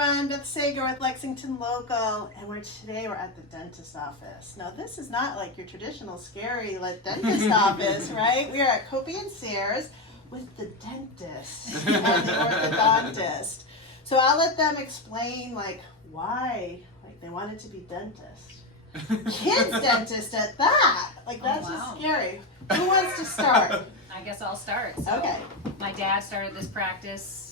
everyone, Beth Sager with Lexington Local, and today we're at the dentist office. Now this is not like your traditional scary dentist office, right? We are at Coppe and Sears with the dentist and the orthodontist. So I'll let them explain why they wanted to be dentist. Kids dentist at that. That's just scary. Who wants to start? I guess I'll start. So Okay. My dad started this practice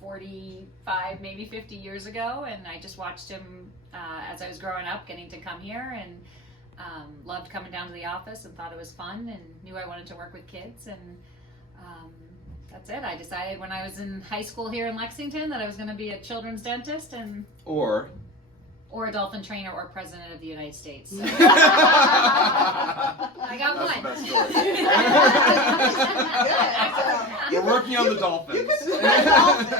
45, maybe 50 years ago, and I just watched him as I was growing up, getting to come here, and loved coming down to the office and thought it was fun and knew I wanted to work with kids, and that's it. I decided when I was in high school here in Lexington that I was going to be a children's dentist and or a dolphin trainer or president of the United States. So. I got That's one. the best story. We're working on the dolphins. You can do a dolphin.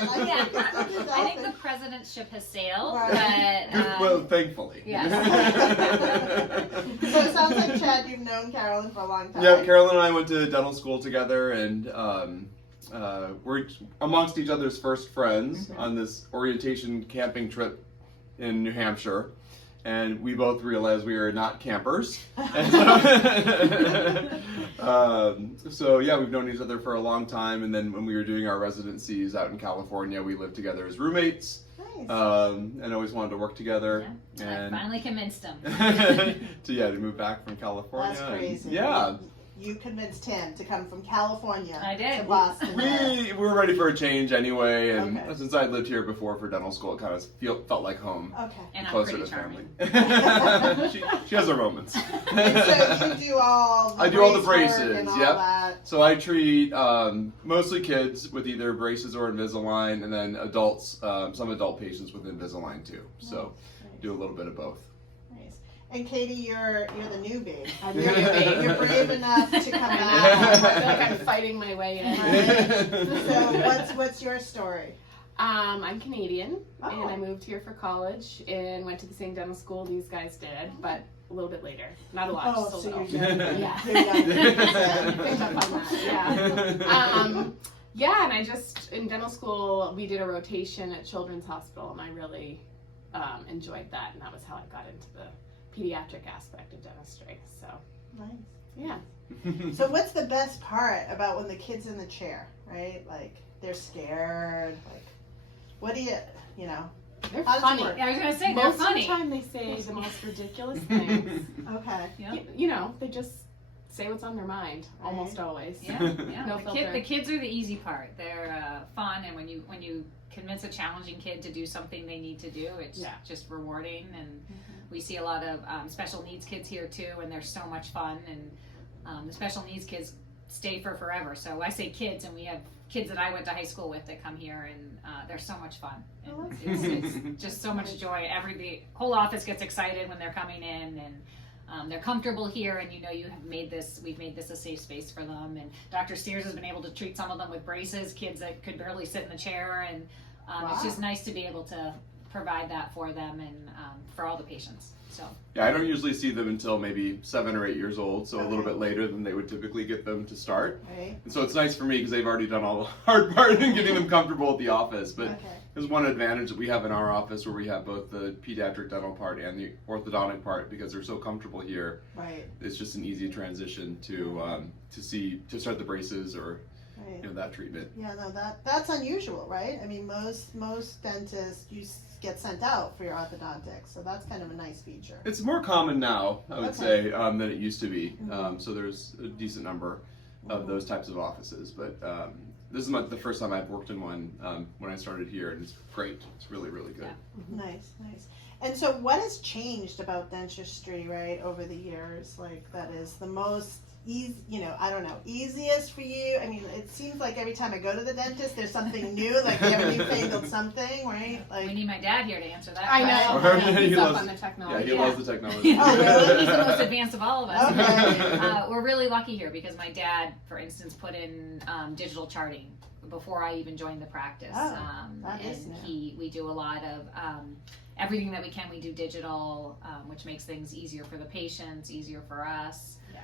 I think the presidentship has sailed, Right. but Well, thankfully. yes. So it sounds like, Chad, you've known Carolyn for a long time. Yeah, Carolyn and I went to dental school together, and we're amongst each other's first friends on this orientation camping trip in New Hampshire, and we both realized we are not campers. So yeah, we've known each other for a long time, and then when we were doing our residencies out in California, we lived together as roommates. Nice. And always wanted to work together. Yeah. And I finally convinced him. to move back from California. That's crazy. Yeah. You convinced him to come from California I did. to Boston. We were ready for a change anyway, and Okay. since I'd lived here before for dental school, it kind of felt like home. Okay. And I'm Closer pretty to charming. family. she has her moments. And so you do all the I do all the brace work braces, and all yep. that. So I treat mostly kids with either braces or Invisalign, and then adults, some adult patients with Invisalign too. So Nice. do a little bit of both. Nice. And Katie, you're the newbie. I'm the newbie. You're brave enough to come I back. feel like I'm fighting my way in. So what's your story? I'm Canadian, Oh. and I moved here for college and went to the same dental school these guys did, but a little bit later. Not a lot, Oh, just a so little. you're young. Yeah. You're young. Picked up on that, yeah. Yeah, and I just, in dental school, we did a rotation at Children's Hospital, and I really enjoyed that, and that was how I got into the pediatric aspect of dentistry, so, Nice. yeah. So what's the best part about when the kid's in the chair, right? They're scared. What do you know? They're How does it funny. work? I was going to say, they're Most funny. of the time they say the most ridiculous things. Okay. Yeah. You know, they just say what's on their mind, almost always. Yeah, yeah. No the filter. kids are the easy part. They're fun, and when you convince a challenging kid to do something they need to do, it's just rewarding. And we see a lot of special needs kids here too, and they're so much fun. And the special needs kids stay for forever. So I say kids, and we have kids that I went to high school with that come here, and they're so much fun. And it's just so much joy. The whole office gets excited when they're coming in, and they're comfortable here, and we've made this a safe space for them. And Dr. Sears has been able to treat some of them with braces, kids that could barely sit in the chair, and it's just nice to be able to provide that for them and for all the patients. So Yeah, I don't usually see them until maybe 7 or 8 years old, so a little bit later than they would typically get them to start. Right. And so it's nice for me because they've already done all the hard part in getting them comfortable at the office. But there's one advantage that we have in our office where we have both the pediatric dental part and the orthodontic part because they're so comfortable here. Right. It's just an easy transition to start the braces or Right. that treatment. Yeah, no, that's unusual, right? I mean, most dentists get sent out for your orthodontics, so that's kind of a nice feature. It's more common now, I would say, than it used to be. Mhm. So there's a decent number of those types of offices, but this is the first time I've worked in one when I started here, and it's great. It's really, really good. Yeah. Nice. And so what has changed about dentistry, right, over the years? That is the most easiest for you? I mean, it seems like every time I go to the dentist, there's something new, they have a newfangled something, right? we need my dad here to answer that I question. know. Yeah, He's he up loves- on the Yeah, technology. he loves the technology. Oh, really? He's the most advanced of all of us. Okay. We're really lucky here because my dad, for instance, put in digital charting before I even joined the practice. Oh, that is and new. we do a lot of everything that we can. We do digital, which makes things easier for the patients, easier for us. Yeah.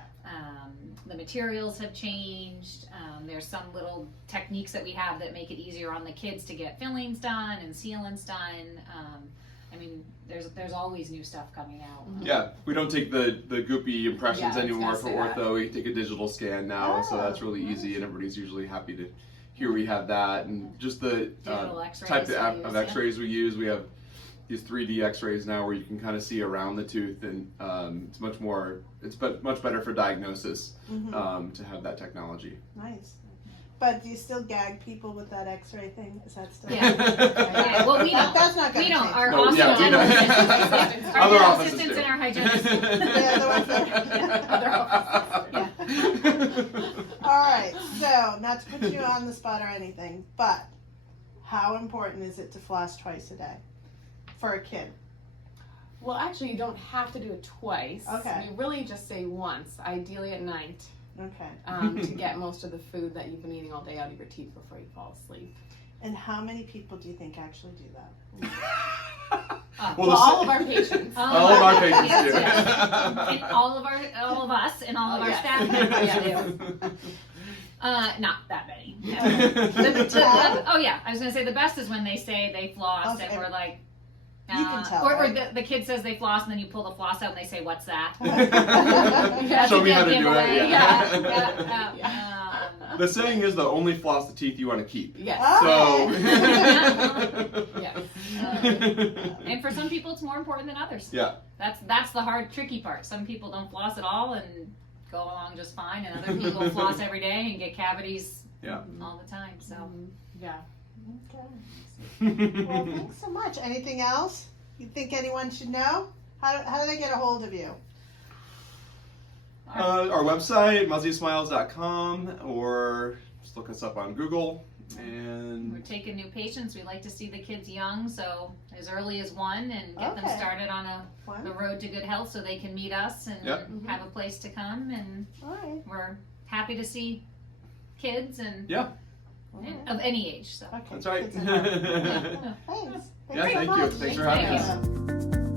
The materials have changed. There's some little techniques that we have that make it easier on the kids to get fillings done and sealants done. I mean, there's always new stuff coming out. Yeah, we don't take the goopy impressions Yeah, I was anymore gonna for say that. ortho. We take a digital scan now, so that's really easy, and everybody's usually happy to hear we have that. And just the Digital X-rays type we of use, X-rays we use. We have these 3D X-rays now where you can kind of see around the tooth, and it's much better for diagnosis to have that technology. Nice. But do you still gag people with that X-ray thing? Is that still? Yeah. Yeah. Well, we don't. That's not gonna We don't. change. Our No, awesome yeah, we dental don't. assistants, our Other dental offices assistants do. and our hygienists. Yeah, the ones that All right. So, not to put you on the spot or anything, but how important is it to floss twice a day for a kid? Well, actually, you don't have to do it twice. Okay. You really just say once, ideally at night, Okay. to get most of the food that you've been eating all day out of your teeth before you fall asleep. And how many people do you think actually do that? Well, all of our patients. All of our patients Yes, do. yes. And all of us and all of our Yes. staff members Yes. do. Not that many. No. Yeah. Oh yeah, I was gonna say the best is when they say they flossed Okay. and we're like, You can tell, or right? the kid says they floss and then you pull the floss out and they say, "What's that?" Show me how to do it. Giveaway. Yeah. Yeah. The saying is, though, only floss the teeth you want to keep. Yes. So. Yes. And for some people, it's more important than others. Yeah. That's the hard, tricky part. Some people don't floss at all and go along just fine, and other people floss every day and get cavities all the time. So Yeah. Okay. Well, thanks so much. Anything else you think anyone should know? How do they get a hold of you? Our website, muzziesmiles.com, or just look us up on Google. we're And taking new patients. We like to see the kids young, so as early as 1, and get them Okay. started on the One? road to good health, so they can meet us and have a place to come. And All right. we're happy to see kids and yeah, All right. of any age. So Okay. that's right. Kids and health. Yeah. Thanks. Yeah, Thanks so thank you. much. Thanks for Thank having you. us.